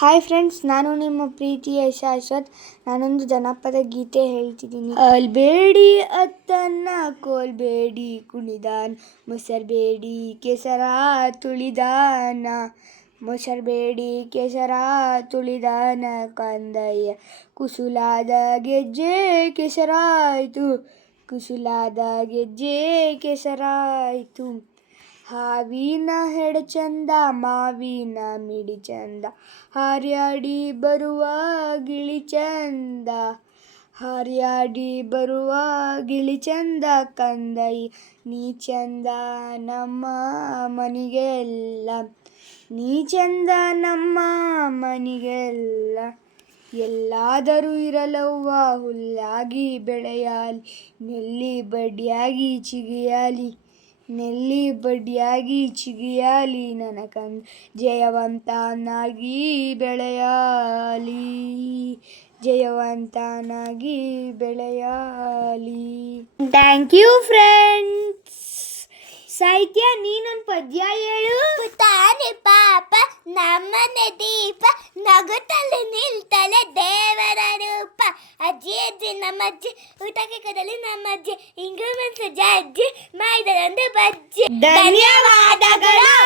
Hi friends, ನಾನು ನಿಮ್ಮ ಪ್ರೀತಿಯ ಶಾಶ್ವತ್. ನಾನೊಂದು ಜನಪದ ಗೀತೆ ಹೇಳ್ತಿದ್ದೀನಿ. ಅಲ್ಬೇಡಿ ಅತ್ತನ್ನ ಕೋಲ್ಬೇಡಿ ಕುಣಿದಾನ, ಮೊಸರ್ಬೇಡಿ ಕೆಸರ ತುಳಿದಾನ, ಮೊಸರ್ಬೇಡಿ ಕೆಸರ ತುಳಿದಾನ ಕಂದಯ್ಯ. ಕುಸುಲಾದ ಗೆಜ್ಜೆ ಕೆಸರಾಯಿತು, ಕುಸುಲಾದ ಗೆಜ್ಜೆ ಕೆಸರಾಯಿತು. ಹಾವಿನ ಹೆಡೆ ಚಂದ, ಮಾವಿನ ಮಿಡಿ ಚಂದ, ಹಾರ್ಯಾಡಿ ಬರುವ ಗಿಳಿ ಚಂದ, ಹಾರ್ಯಾಡಿ ಬರುವ ಗಿಳಿ ಚಂದ ಕಂದಯ್ಯ. ನೀ ಚಂದ ನಮ್ಮ ಮನಿಗೆಲ್ಲ, ನೀ ಚಂದ ನಮ್ಮ ಮನಿಗೆಲ್ಲ. ಎಲ್ಲಾದರೂ ಇರಲವ್ವ ಹುಲ್ಲಾಗಿ ಬೆಳೆಯಲಿ, ನೆಲ್ಲಿ ಬಡ್ಡಿಯಾಗಿ ಚಿಗಿಯಲಿ, ನೆಲ್ಲಿ ಬಡ್ಡಿಯಾಗಿ ಚಿಗಿಯಲಿ ನನ್ನ ಕಂದ. ಜಯವಂತನಾಗಿ ಬೆಳೆಯಲಿ, ಜಯವಂತನಾಗಿ ಬೆಳೆಯಲಿ. Thank you friends. ಸಾಹಿತ್ಯ, ನೀನೊಂದು ಪದ್ಯ ಹೇಳು. ಪುಟಾಣಿ ಪಾಪ ನಮ್ಮನೆ ದೀಪ, ನಗುತ್ತಲೇ ನಿಲ್ತಲೆ ದೇವರ ರೂಪ. ಅಜ್ಜಿ ಅಜ್ಜಿ ನಮ್ಮ ಅಜ್ಜಿ, ಊಟಕ್ಕೆ ಕದಲಿ ನಮ್ಮ ಅಜ್ಜಿ, ಇಂಗು ಮೆಣಸು ಅಜ್ಜಿ, ಮಾಡಿದರೊಂದು ಬಜ್ಜಿ. ಧನ್ಯವಾದಗಳು.